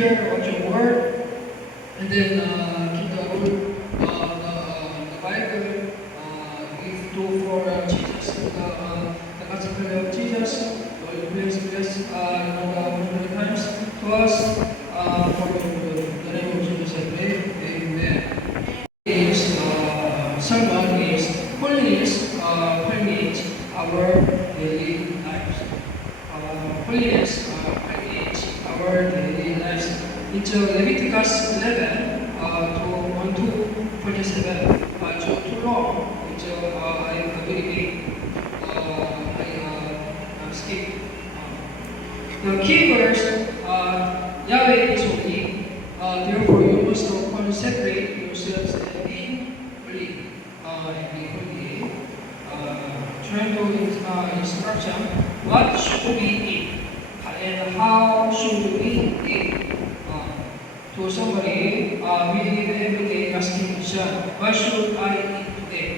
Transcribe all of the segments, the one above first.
hear what your word, and then keep the rule, the Bible, give to for Jesus, the gospel of Jesus. Lord, bless the times to us, for the name of Jesus I pray. Amen. Is sermon is holiness permeates our daily lives. Holiness permeates our daily lives. It's Leviticus 11 to 1 to 47. So too long. It's I believe I skip. The key verse, Yahweh is holy. Therefore, you must consecrate yourselves and be holy. Trying to instruction, what should we eat and how should we eat? To somebody, we live every day asking question, what should I eat today?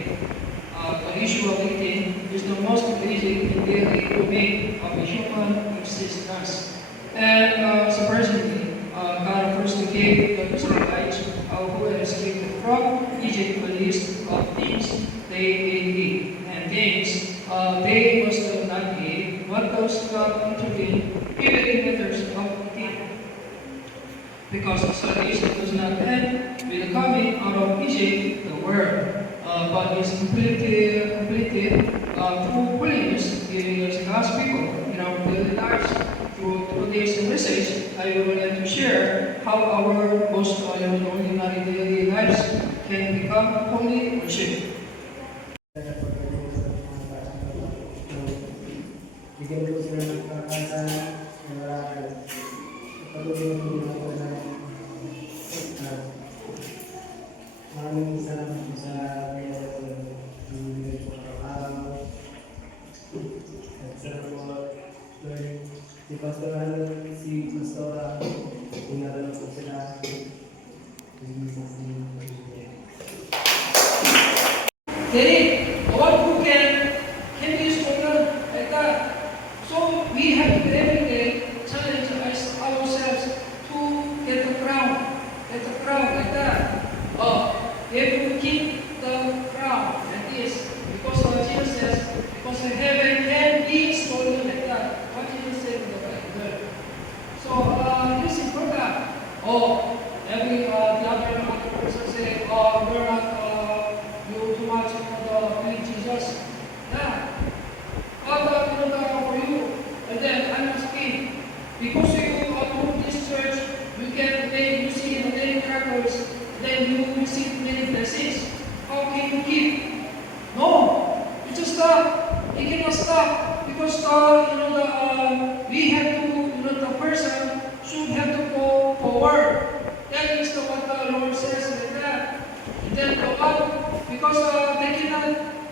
The issue of eating is the most basic and daily domain of human existence. And surprisingly, God first gave the Israelites who had escaped from Egypt a list of things they may eat and things they must not eat. What does God intervene even in matters of eating? Because salvation does not end with the coming out of Egypt, the world, but is completed through holiness, giving us God's people in our daily lives. Through today's message, I would like to share how our most ordinary daily lives can become holy worship. Bigyan po sila ng pagkakasan na marakal. Patuloy po nila po na maraming salamat po sa kaya po bibigay po araw-araw. At salamat po, Lord, si Pastor Hanan, si Pastora, inaralo po sila. Derek, what who can be stronger like that? So we have to every day challenge ourselves to get the crown like that. We have to keep the crown like this because Jesus says, because heaven can be stolen like that. What Jesus said in the Bible. So this is important. Every the other person say, we're not do too much of the Jesus. Yeah. For you. And then I'm asking, because you approve this church, you can make you see many miracles, then you receive many blessings. How can you keep? No, it just stop. It cannot stop because we have to, the person should have to go forward. That is what the Lord says like that. And then because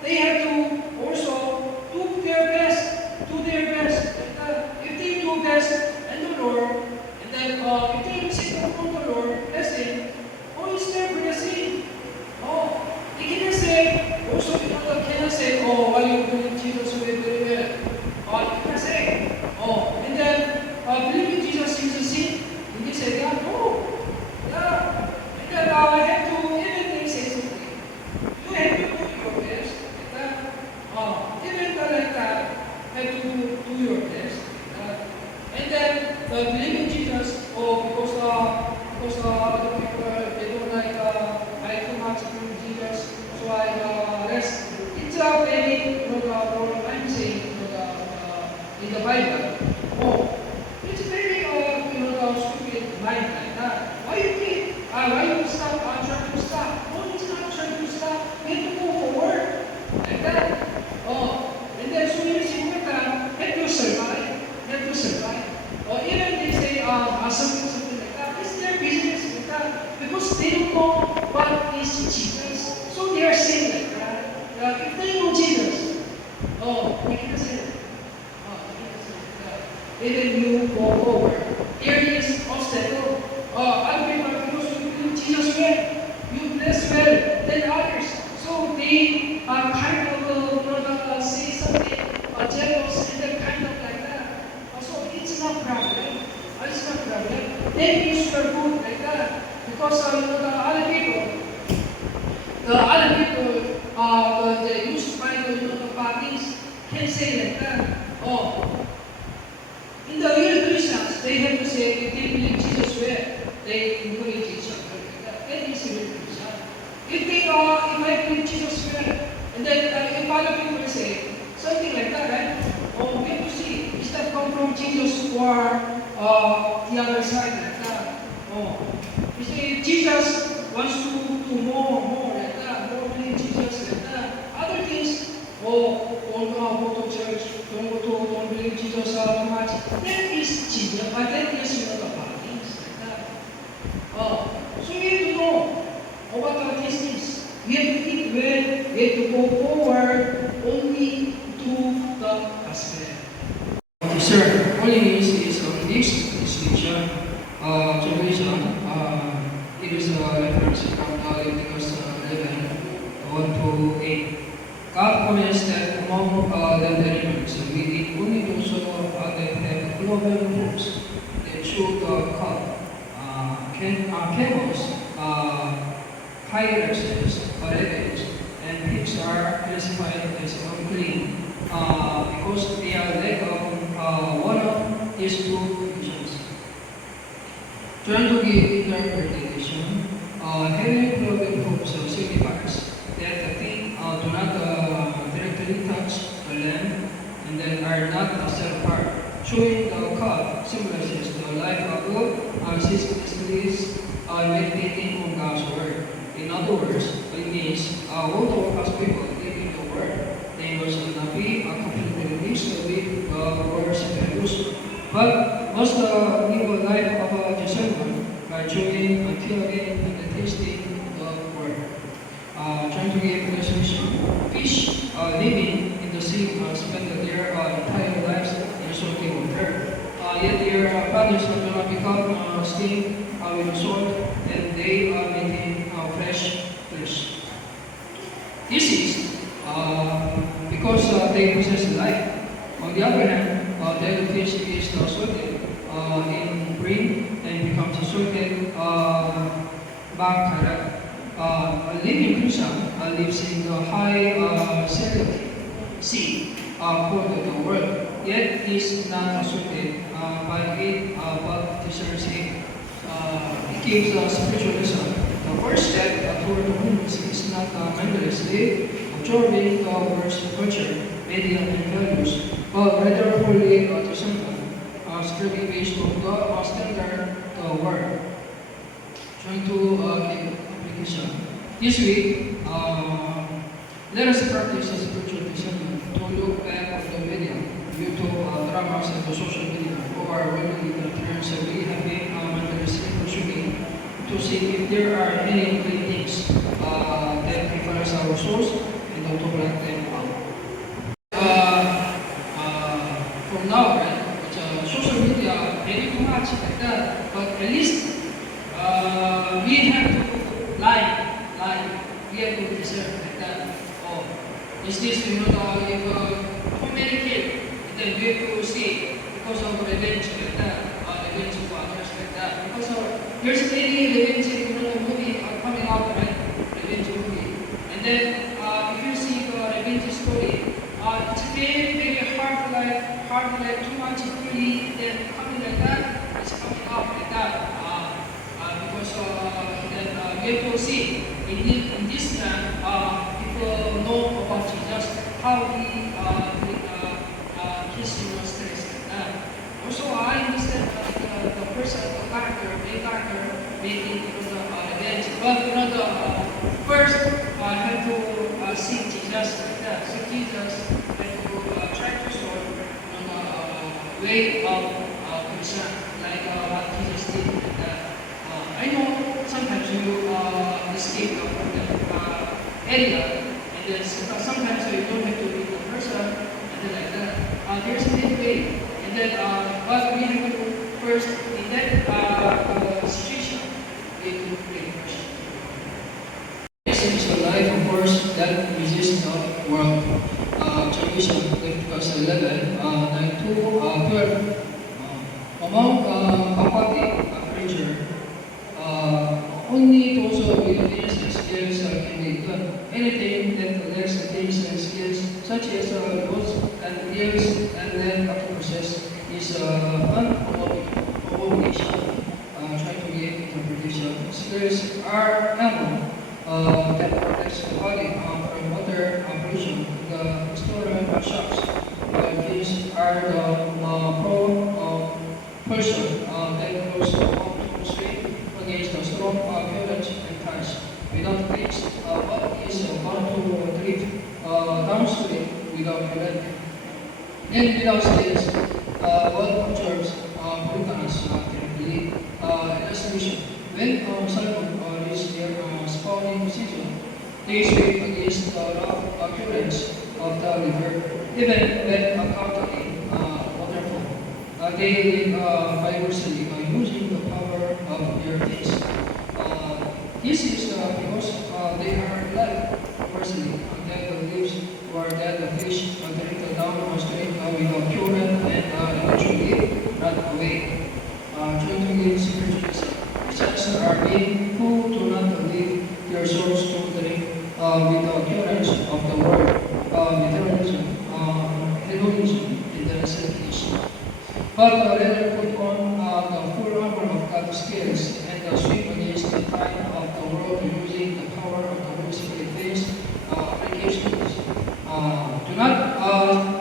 they have to also do their best. If they do best and the Lord, and then if they receive from the Lord blessing, is their blessing? Oh, they cannot say, also cannot say, why you believe Jesus will very well? You cannot say, and then believing Jesus is a sin. And they say, yeah, no. Yeah. And then I have to, even they say something. You have to do your best. Like that. Even like that, have to do your best. And then believing Jesus, because other people they don't like I too much believe Jesus, so I rest. It's a very I'm saying in the Bible. It's very stupid mind like that. Why you think? Why you stop? Trying to stop? No, it's not trying to stop. We have to go forward like that. And then so you see with that, have to survive. Or even they say something like that. It's their business like that because they don't know what is Jesus. So they are saying like that. If they know Jesus, we can say that. Even you go over. Here is obstacle. Other people, because you do Jesus well, you bless well than others. So they kind of say something jealous and then kind of like that. So it's not pride, right? It's not problem. Then you should put like that. Because the other people, when they use Bible, the parties, can say like that. Oh, in the real Christians, they have to say they believe Jesus where they encourage each other like that. That is real Christian. If I believe Jesus where, and then if other people say something like that, right? Oh, we have to see, is that come from Jesus or the other side like that? Oh, you see, Jesus wants to do more like that, more believe Jesus like that. Other things, oh, don't go to church, don't believe Jesus so much. That is Jesus, but that is not about things like that. Oh, so we have to know about our things. We have to eat well, we have to go forward only to the gospel. Sir, holiness is this distinction, generation. It is a reference from Leviticus 11, 1 to 8. God promised that among the animals, we eat only those that have cloven hoofs that show the cut. Camels, hyraxes, rabbits, and pigs are classified as unclean because they are lack of one of these two conditions. Trying to give interpretation, having cloven hoofs signifies that the feet do not directly touch the land and then are not set apart. Showing the cut symbolizes the life of God is meditating on God's word. In other words, it means all the God's people living the word. They must not be completely mixed with the words values, but must live a life of discernment by chewing until again and tasting the word. Trying to give illustration. Fish living in the sea spend their entire lives in salty water. Yet their bodies do not become steam with salt, and they maintain fresh flesh. This is because they possess life. On the other hand, dead fish is salted in green and becomes salted back. A living Christian lives in the high salinity sea called the world, yet is not assaulted by it, but deserves it. It gives a spiritual lesson. The first step toward holiness is not mindlessly absorbing the world's culture, media, and values, but rather fully discernment, striving based on the standard word. Trying to give application. This week, let us practice a spiritual discernment to look back on the media, YouTube, dramas, and the social media, or worldly trends that we have been mindlessly consuming to see if there are any good things that influence our souls and how to black them out. From now, right, social media, maybe too much like that, but at least we have to lie. We have to deserve like that. Oh, is this, if how many kids, then we have to see because of revenge like that, revenge of others like that. Because of, there's many revenge movie coming out, right? Revenge movie. And then if you see the revenge story, it's very hard like too much really, then coming like that, it's coming out like that. Because then we have to see in this time, people know about Jesus, how he his stress like that. Also, I understand the person, the main character, maybe because of revenge. But first, I have to see Jesus like that. So Jesus had to try to solve the way of concern, like what Jesus did like that. I know sometimes you escape from the area, and then sometimes you don't have to meet the person, and then like that. There's a different way, and then but we have to first in that situation we have to pray first. This is the life, of course, that resists the world. Tradition, Leviticus 11, 9 to 12. Among kapatid, anything that lacks the taste and skills, such as goods and gifts and then octopuses, is abomination. Trying to give interpretation. Skills are animal that protects the body from water pollution. The historian shocks. These are the person that goes on to straight against the strong currents and tides. Without which, what is bound to drift downstream without preventing. And without scales, what observes Puritanas carefully illustration. When salmon reach their spawning season, they swim against the rough currents of the river, even when encountering waterfall. They live vigorously using the power of their fins. This is because they are alive firstly, and then the leaves were then the fish drifted down stream with current and eventually run away. Trying to give spiritualism. Christians are being who do not leave their souls to drink with the currents of the world, materialism, hedonism, and the recitation. But rather put on the full armor of God's skills and swim against the tide of the world using the power of the Holy Spirit things applications. Do not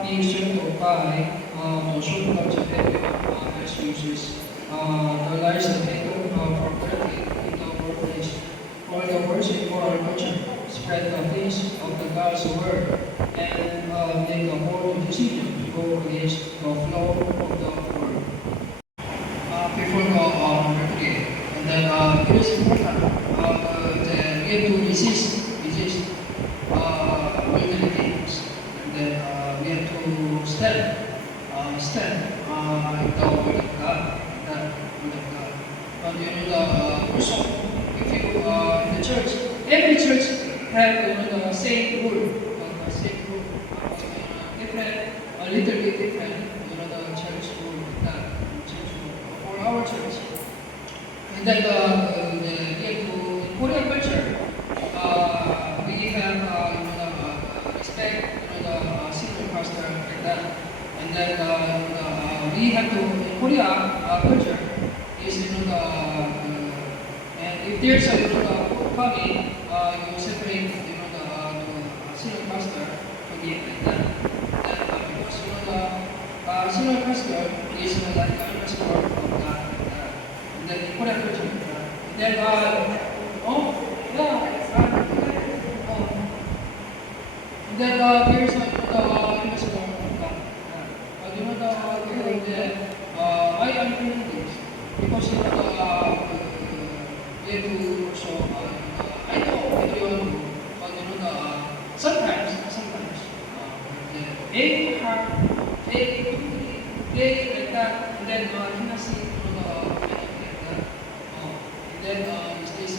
be swindled by the shortcuts of everyone excuses. The lies that taken for granted in the workplace, or the words in moral culture, spread the things of the God's word, and make a bold decision to go against the flow of the word. Before go repeat, and then it is important that we have to resist worldly things, and then we have to stand in the word of God. But also, if you in the church, every church have the same rule, different, a little bit different, the church rule, church rule for our church. And then in Korean culture, we have respect, the senior pastor like that. And then we have to in Korea culture. Is and if there's a coming, you separate the senior pastor to be like that. Then because the senior pastor is like the underscore of that. And then Korean culture. Then then there's the underscore of that. Why I'm doing this? Because we have to also, I know everyone do, but sometimes, they like that, and then cannot see like that. And then is this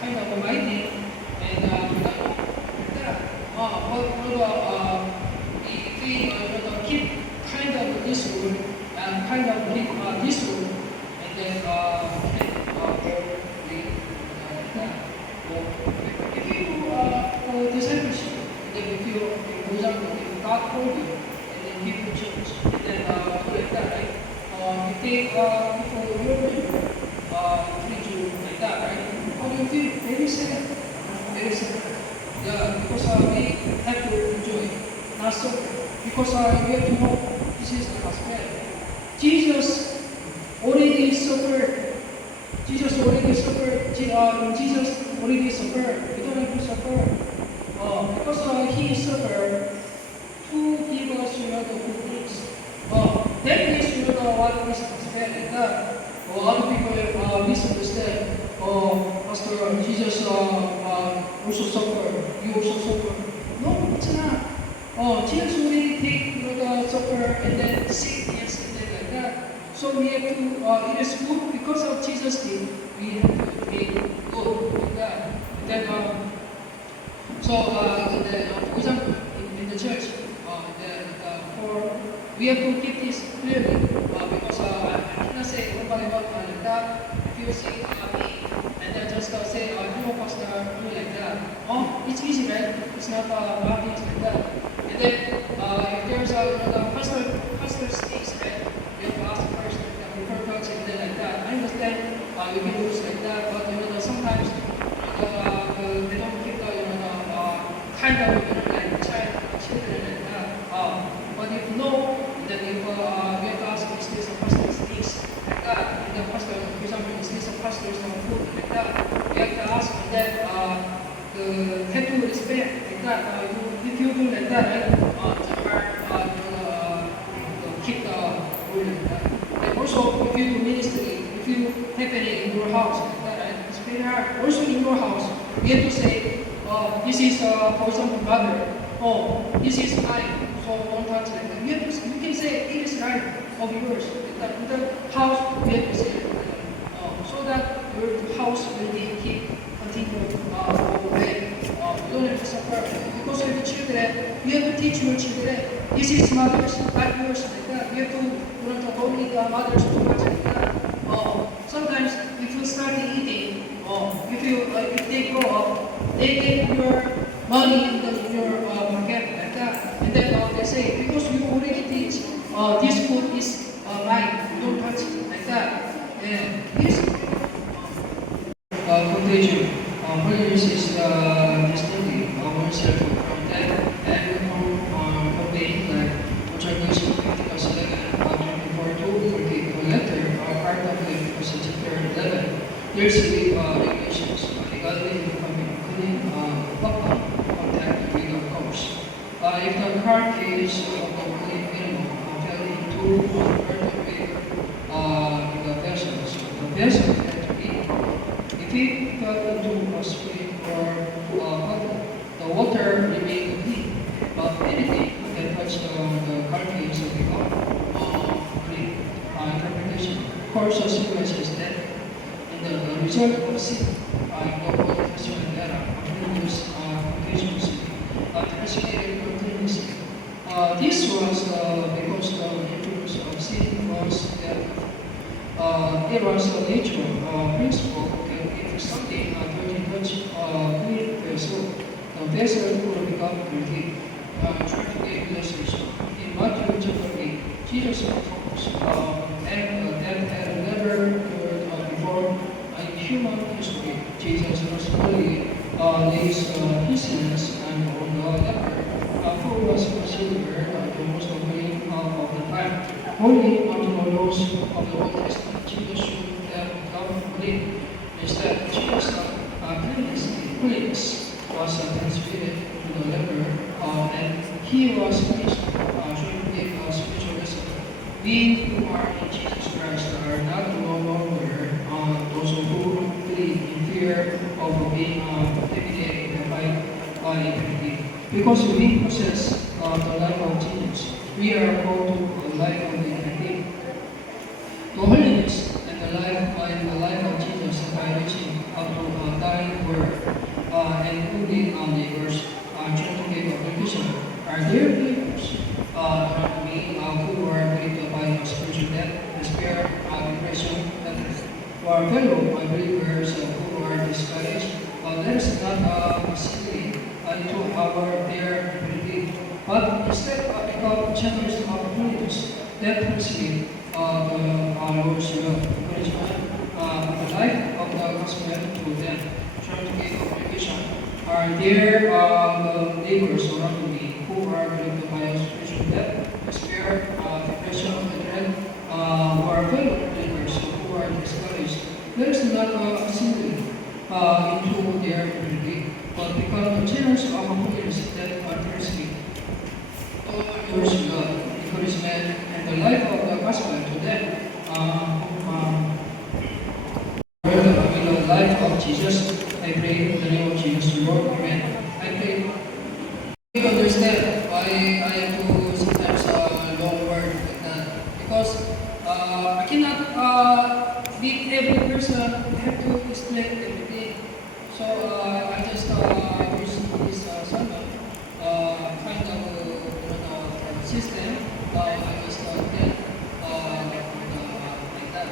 kind of a mighty, and like that. If we keep kind of this rule and kind of leave this rule. Then if you discipleship, then if you, for example, if God called you and then give you church, and then do like that, right? You take people your treat you like that, right? How do you feel? Very sad. Very sad. Yeah, because we have to enjoy, not suffer. Because we have to know this is the gospel. Jesus already suffered. Jesus already suffered. Jesus already suffered. We don't have to suffer. Because he suffered to give us the good things. That is what is expected. Other people misunderstand. Pastor, Jesus also suffered. You also suffer. No, it's not. Jesus already take the suffer and then sick and something like that. So we have to, it is good because of Jesus' name, we have to be good with that. And then, for example, in the church, we have to keep this clearly because I cannot say one by one like that. If you say me, and then just say, you pastor, do like that. Oh, it's easy, right? It's not bad things like that. And then if there's the pastor sticks, right? You have to ask first before touching and then like that. I understand we can use like that, but sometimes they don't keep the kind of like children like that. But if no, then if you have to ask is this a pastor sticks like that, and the pastor, for example, is this a pastor's food like that? You have to ask and then have to respect like that. If you do like that, right? It's hard keep the rule like that. And also, if you do ministry, if you happen in your house like that, right? It's very hard. Also in your house, you have to say, this is for example mother. Oh, this is mine. So don't touch like that. You can say it is right of yours. Like that. In the house, you have to say it like that. So that your house will be keep continue obey. You don't have to suffer because of the children. You have to teach your children. This is mother's, not yours like that. You have to don't eat mother's too much like that. Sometimes if you start eating, if they grow up, they get your money in your pocket like that, and then they say because you already teach this food is mine, you don't touch it like that. And this contagion. Holiness is distinguishing oneself from death and from pain, like which are used in Leviticus 11, 24 to 40. The letter part of Leviticus chapter 11. There's regulations regarding becoming clean contact with the corpse. If the carcass of the clean animal fell into vertebrate the vessels, the vessel had to be. If it fell into a stream or puddle, the water remained clean. But anything that touched the carcass will become clean. Interpretation. Of course, the sequence is that the result of sin in the Old Testament era continuous contagious translated continuously. This was because the influence of sin was that it was a natural principle that if something dirty touched clean vessel, the vessel will become dirty. Try to get illustration. In Matthew chapter 8, Jesus informs that had never occurred before in human history. Jesus personally lays his hands on the leper, who was considered the most holy of the time. Holy unto the laws of the Old Testament, Jesus should have become clean. Instead, Jesus' cleanness was transmitted to the leper, and he was cleansed, showing him a spiritual lesson. We who are in Jesus Christ are not no longer those who live in fear of being contaminated by eternity. Because we possess the life of Jesus, we are called to a life of eternity. To holiness and the life of Jesus by reaching out to a dying world and including our neighbors, trying to give application. Are there believers around me who are gripped by spiritual death, despair, depression, death? To our fellow believers who are discouraged, let us not simply into our their ability, but instead become channels of holiness that translate our Lord's encouragement, the life of the gospel to them. Trying to give application. Are there neighbors around me who are gripped by spiritual death, despair, depression, and dread? Who are fellow believers who are discouraged? Let us not simply into their ability, but become the channels of holiness that are thirsty. Yours encouragement and the life of the gospel to them. With the life of Jesus, I pray in the name of Jesus, Lord, Amen. I pray. You understand why I have to sometimes long word like that, because I cannot be every person have to explain everything. So I just use this sermon kind of system. I just get like that.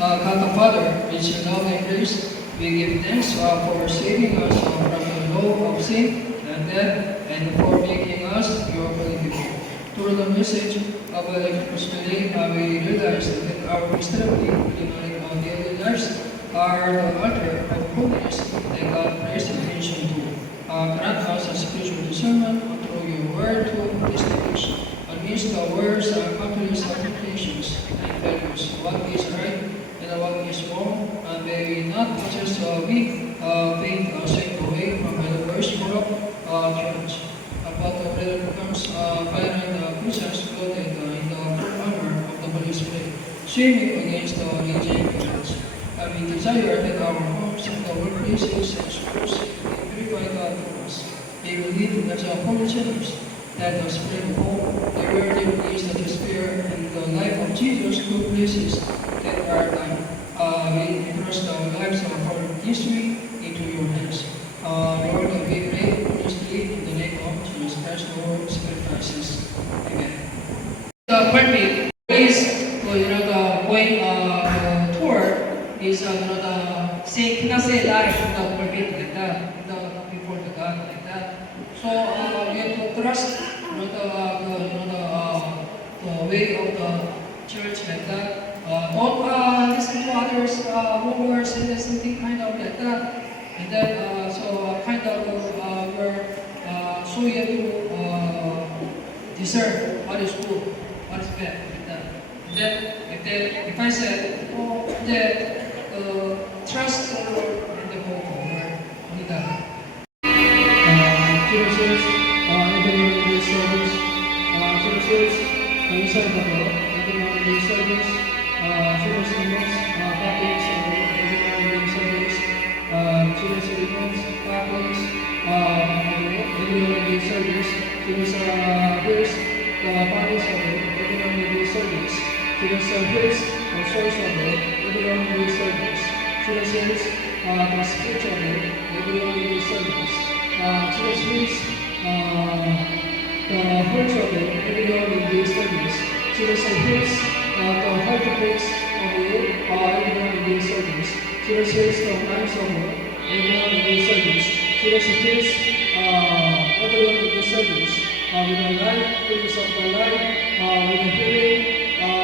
So God the Father, which you love and grace, we give thanks for saving us from the law of sin and death, and for making us your holy people. Through the message of Electricus today, we realize that our miserably ordinary daily lives are the altar of holiness that God prays attention to. Grant us a spiritual discernment through your word to distinguish amidst the words Catholic applications and values what is right and what is wrong, and may we not just weak faith sink away from the verse corrupt church. About the prayer becomes violent Christians clothed in the full armor of the Holy Spirit, swimming against the raging evils. And we desire that our homes and our workplaces and schools be purified God for us. They will live as a holy sinners that spread hope, the worthy is the despair and the life of Jesus to places that are done. We entrust our lives of our history into your hands. Lord, we pray earnestly in the name of Jesus Christ, Lord, Spirit Francis. Amen. The permit is, the going tour is, the Saint Ignace life, the permit like that, before the God like that. So we have to trust, the way of the church like that. Don't listen to others' rumors and then something kind of like that. And then, kind of, we're so you have to discern what is good, what is bad, like that. And then, if I said, trust the Lord and the hope of the Lord, only that. Churches, everyone in this service, churches, inside the Lord, everyone in this service, church members, Catholics, everyone in this service, church citizens, Catholics, everyone in this service, church priests, the bodies of it, everyone in this service, church priests, the source of it, everyone in this service, churches, the spirit of it, everyone in this service. Church priests, the hearts of it, everyone in this service. Church priests, the heart place of it, everyone in this service. Church priests, the minds of it, everyone in this service. Church priests, everyone in this service. With the life, goodness of the life, with the healing,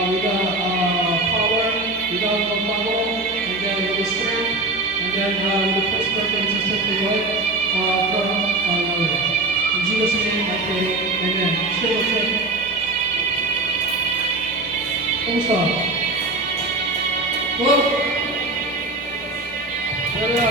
with the power, without the power, and then with the strength, and then with the prosperity and successful work. In Jesus' name I pray, amen. Still worship. Kumusta? Good? Pero,